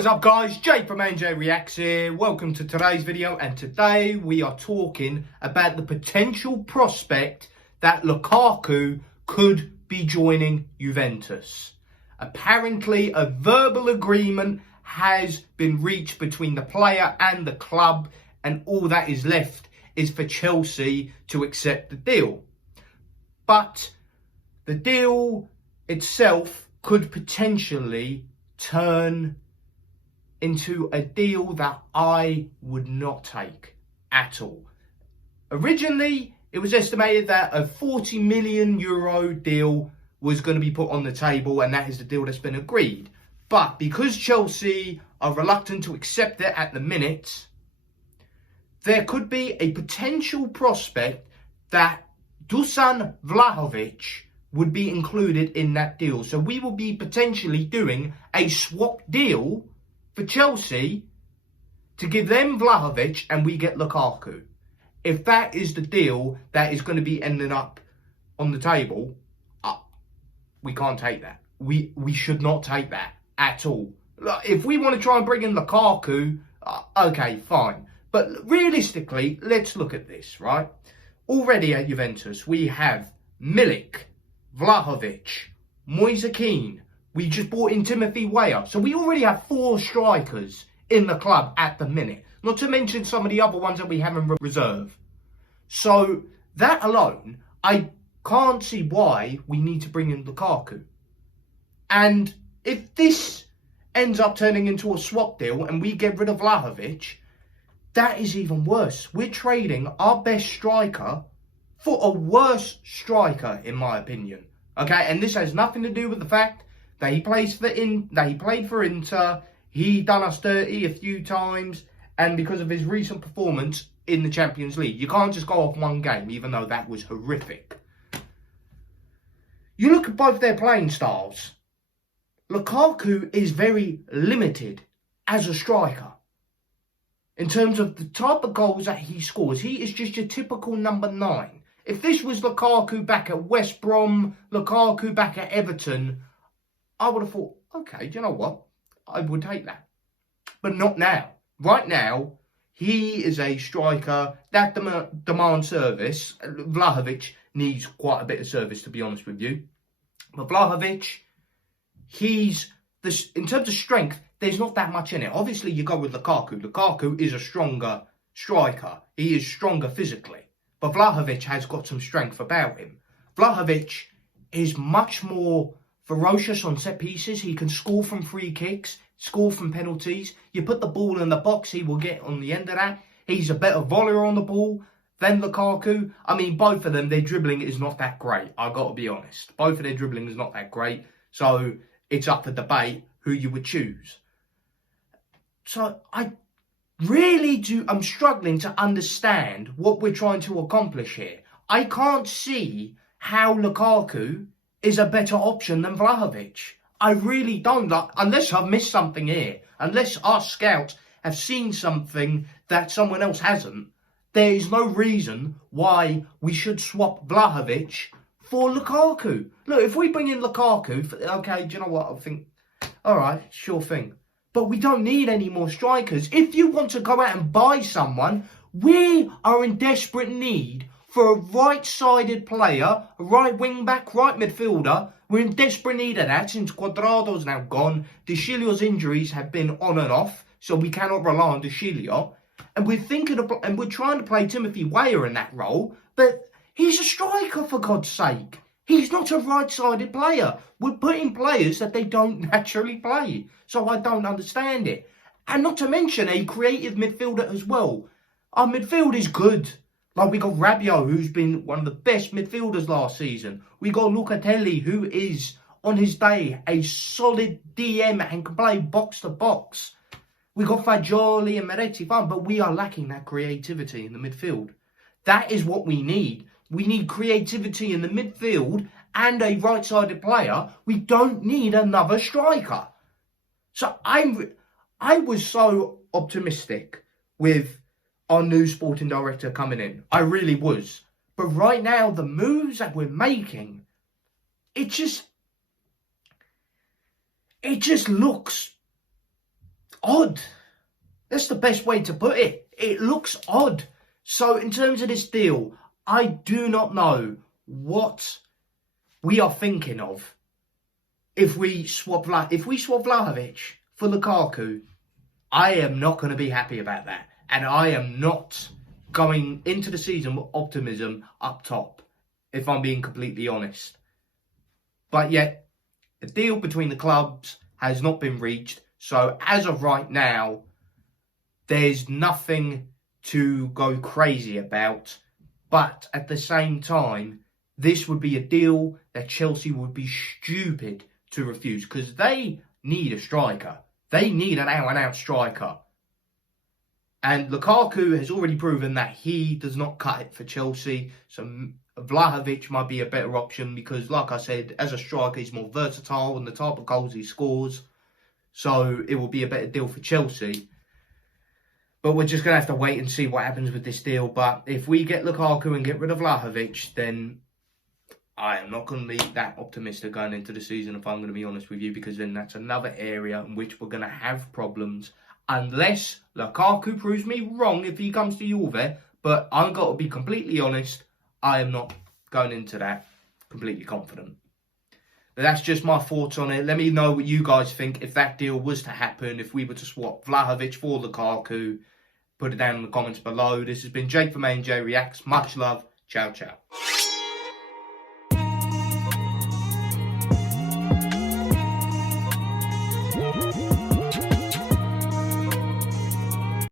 What is up, guys? Jay from NJ Reacts here. Welcome to today's video, and today we are talking about the potential prospect that Lukaku could be joining Juventus. Apparently, a verbal agreement has been reached between the player and the club, and all that is left is for Chelsea to accept the deal. But the deal itself could potentially turn into a deal that I would not take at all. Originally, it was estimated that a €40 million deal was going to be put on the table, and that is the deal that's been agreed. But because Chelsea are reluctant to accept it at the minute, there could be a potential prospect that Dusan Vlahovic would be included in that deal. So we will be potentially doing a swap deal for Chelsea to give them Vlahovic and we get Lukaku. If that is the deal that is going to be ending up on the table, we can't take that. We should not take that at all. If we want to try and bring in Lukaku, okay, fine. But realistically, let's look at this, right? Already at Juventus, we have Milik, Vlahovic, Moise Kean. We just brought in Timothy Weah. So we already have 4 strikers in the club at the minute. Not to mention some of the other ones that we have in reserve. So that alone, I can't see why we need to bring in Lukaku. And if this ends up turning into a swap deal and we get rid of Vlahovic, that is even worse. We're trading our best striker for a worse striker, in my opinion. Okay, and this has nothing to do with the fact that he played for Inter. He done us dirty a few times, and because of his recent performance in the Champions League. You can't just go off one game, even though that was horrific. You look at both their playing styles. Lukaku is very limited as a striker. In terms of the type of goals that he scores, he is just your typical number 9. If this was Lukaku back at West Brom, Lukaku back at Everton, I would have thought, okay, do you know what? I would take that. But not now. Right now, he is a striker that demands service. Vlahovic needs quite a bit of service, to be honest with you. But Vlahovic, in terms of strength, there's not that much in it. Obviously, you go with Lukaku. Lukaku is a stronger striker. He is stronger physically. But Vlahovic has got some strength about him. Vlahovic is much more ferocious on set pieces. He can score from free kicks, score from penalties. You put the ball in the box, he will get on the end of that. He's a better volleyer on the ball than Lukaku. I mean, both of them, their dribbling is not that great. I've got to be honest. Both of their dribbling is not that great. So it's up for debate who you would choose. So I'm struggling to understand what we're trying to accomplish here. I can't see how Lukaku is a better option than Vlahovic. I really don't. Unless I've missed something here, unless our scouts have seen something that someone else hasn't, there is no reason why we should swap Vlahovic for Lukaku. Look, if we bring in Lukaku, okay, do you know what? I think, all right, sure thing. But we don't need any more strikers. If you want to go out and buy someone, we are in desperate need for a right-sided player, a right wing-back, right midfielder. We're in desperate need of that since Cuadrado's now gone. De Sciglio's injuries have been on and off, so we cannot rely on De Sciglio. And we're trying to play Timothy Weah in that role, but he's a striker, for God's sake. He's not a right-sided player. We're putting players that they don't naturally play. So I don't understand it. And not to mention a creative midfielder as well. Our midfield is good. Like, we got Rabiot, who's been one of the best midfielders last season. We got Locatelli, who is, on his day, a solid DM and can play box-to-box. We got Fagioli and Meretti, fine, but we are lacking that creativity in the midfield. That is what we need. We need creativity in the midfield and a right-sided player. We don't need another striker. So I was so optimistic with our new sporting director coming in. I really was. But right now, the moves that we're making, it just looks odd. That's the best way to put it. It looks odd. So in terms of this deal, I do not know what we are thinking of. If we swap Vlahovic for Lukaku, I am not going to be happy about that. And I am not going into the season with optimism up top, if I'm being completely honest. But yet, the deal between the clubs has not been reached. So as of right now, there's nothing to go crazy about. But at the same time, this would be a deal that Chelsea would be stupid to refuse, because they need a striker. They need an out-and-out striker. And Lukaku has already proven that he does not cut it for Chelsea. So Vlahovic might be a better option because, like I said, as a striker, he's more versatile and the type of goals he scores. So it will be a better deal for Chelsea. But we're just going to have to wait and see what happens with this deal. But if we get Lukaku and get rid of Vlahovic, then I am not going to be that optimistic going into the season, if I'm going to be honest with you, because then that's another area in which we're going to have problems. Unless Lukaku proves me wrong if he comes to Juve. But I've got to be completely honest, I am not going into that completely confident. But that's just my thoughts on it. Let me know what you guys think if that deal was to happen, if we were to swap Vlahovic for Lukaku. Put it down in the comments below. This has been Jake from A&J Reacts. Much love. Ciao, ciao.